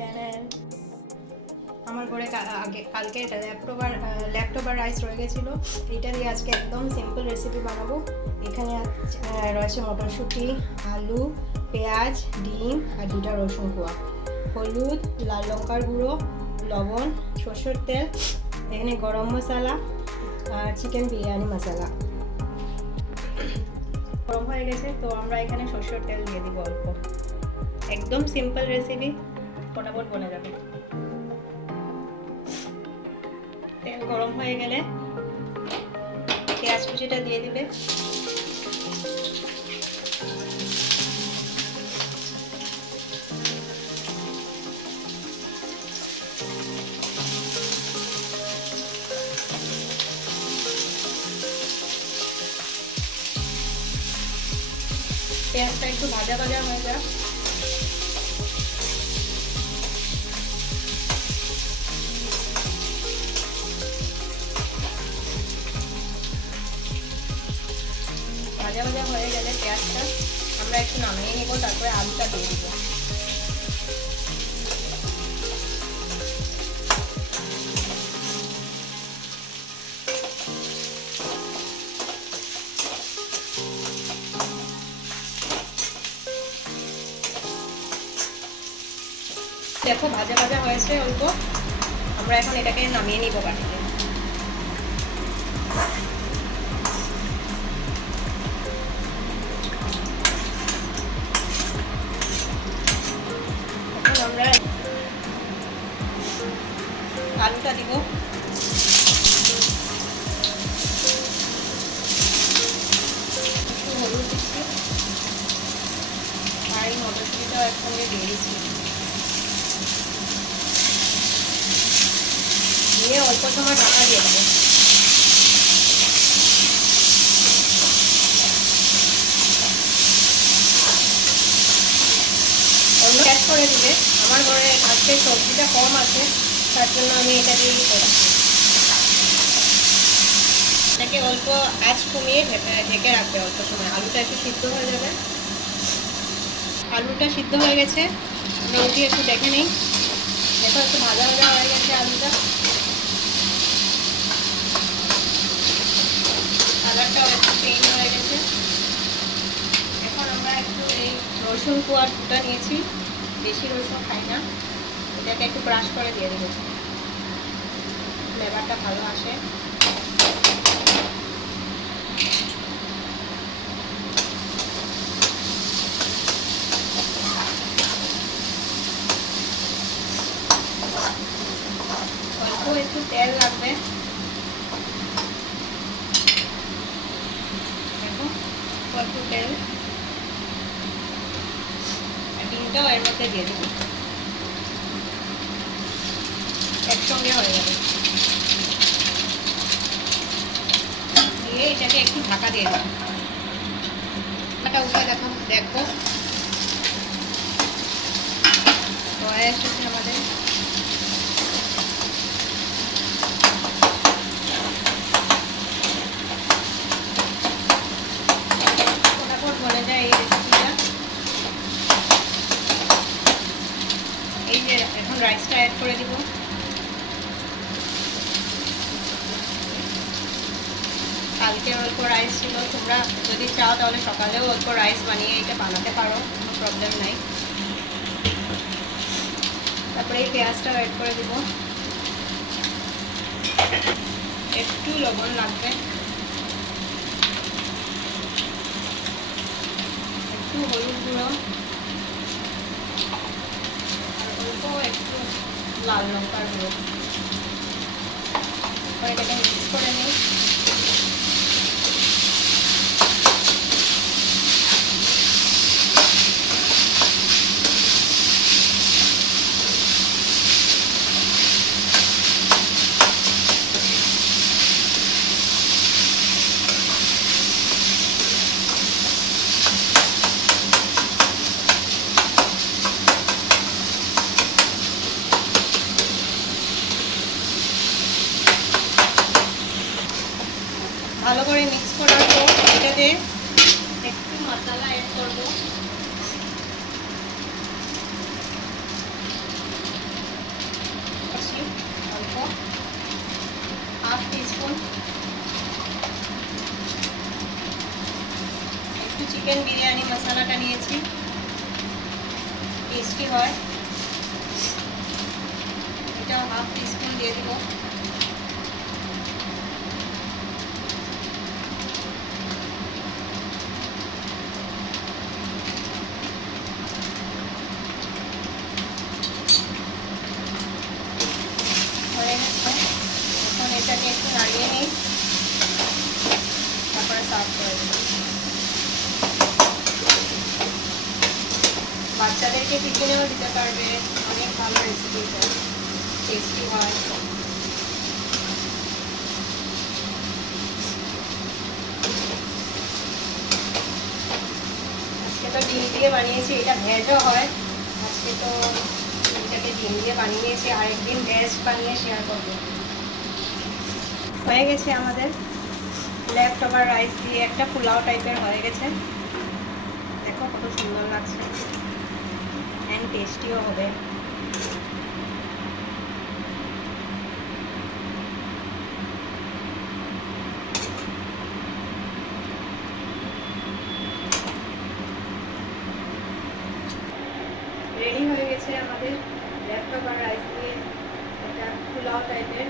Channel. আমার ঘরে কালকে এটা ল্যাপটপার রাইস রয়ে গেছিলো, এইটা দিয়ে আজকে একদম সিম্পল রেসিপি বানাবো। এখানে রয়েছে মটরশুঁটি, আলু, পেঁয়াজ, ডিম আর 2টা রসুন কোয়া, হলুদ, লাল লঙ্কার গুঁড়ো, লবণ, সরষের তেল, এখানে গরম মশলা আর চিকেন বিরিয়ানি মশলা। গরম হয়ে গেছে, তো আমরা এখানে সরষের তেল দিয়ে দিব অল্প। একদম সিম্পল রেসিপি, ফটাফট বনে যাবে। তেল গরম হয়ে গেলে পেঁয়াজ কুচিটা দিয়ে দিবে। পেঁয়াজটা একটু ভাজা ভাজা হয়ে যায়, ভাজা ভাজা হয়ে গেলে পেঁয়াজটা আমরা একটু নামিয়ে নিব, তারপরে আলুটা দিয়ে দিব। দেখো ভাজা ভাজা হয়েছে অল্প, আমরা এখন এটাকে নামিয়ে নিব বাটিতে। এখন আমরা আলুটা দিব, একটু হলুদ দিচ্ছি আর এই মটরশুঁটিটাও একসঙ্গে দিয়ে দিচ্ছি, দিয়ে অল্প সময় ঢাকা দিয়ে দেবো। অন্য অ্যাড করে দিবে, আমার ঘরে আজকে সবজিটা কম আছে, তার জন্য আমি এটা দিয়েই করছি। এটাকে অল্প আঁচ কমিয়ে ঢেকে রাখবে অল্প সময়, আলুটা একটু সিদ্ধ হয়ে যাবে। আলুটা সিদ্ধ হয়ে গেছে, আমরা উঠিয়ে একটু দেখে নিই। দেখো একটু ভাজা ভাজা হয়ে গেছে আলুটা, কালারটাও একটু চেঞ্জ হয়ে গেছে। এখন আমরা একটু এই রসুন কোয়াটা নিয়েছি, বেশি রসুন খাই না, এটাকে একটু ব্রাশ করে দিয়ে দেবো, ফ্লেভারটা ভালো আসে। অল্প একটু তেল লাগবে, দেখো অল্প তেল, ডিমটাও এর মধ্যে দিয়ে দেবো, একসঙ্গে হয়ে যাবে। দিয়ে এটাকে একটু ঢাকা দিয়ে দেবো। ঢাকাটা উঠে দেখো হয়ে এসেছে আমাদের। ফটাফট বনে যায় এই রেসিপিটা। এই যে এখন রাইসটা অ্যাড করে দিব, কালকে অল্প রাইস ছিল, তোমরা যদি চাও তাহলে সকালেও অল্প রাইস বানিয়ে এটা বানাতে পারো, কোনো প্রবলেম নাই। তারপরে এই পেঁয়াজটাও অ্যাড করে দিব, একটু লবণ লাগবে, একটু হলুদ গুঁড়ো আর অল্প একটু লাল লঙ্কার গুঁড়ো, এটাকে মিক্স করে নিই। ভালো করে মিক্স করার পর এটাতে একটু মশলা অ্যাড করব, চিকেন বিরিয়ানি মশলাটা নিয়েছি, টেস্টি হয়। এটাও হাফ টিস্পুন দিয়ে দিব। হয়ে গেছে, এখন এটাকে একটু নাড়িয়ে নিই, তারপরে সার্ভ করে দেবো। বাচ্চাদেরকে টিফিনেও দিতে পারবে, অনেক ভালো রেসিপিটা, টেস্টি হয়। আজকে তো ডিম দিয়ে বানিয়েছি, এটা ভেজও হয়। আজকে তো এটাকে ডিম দিয়ে বানিয়েছি, আরেকদিন ভেজ বানিয়ে শেয়ার করবো। হয়ে গেছে আমাদের লেফট ওভার রাইস দিয়ে একটা পোলাও টাইপের হয়ে গেছে। দেখো কত সুন্দর লাগছে, অ্যান্ড টেস্টিও হবে। রেডি হয়ে গেছে আমাদের লেফট ওভার রাইস দিয়ে একটা পোলাও টাইপের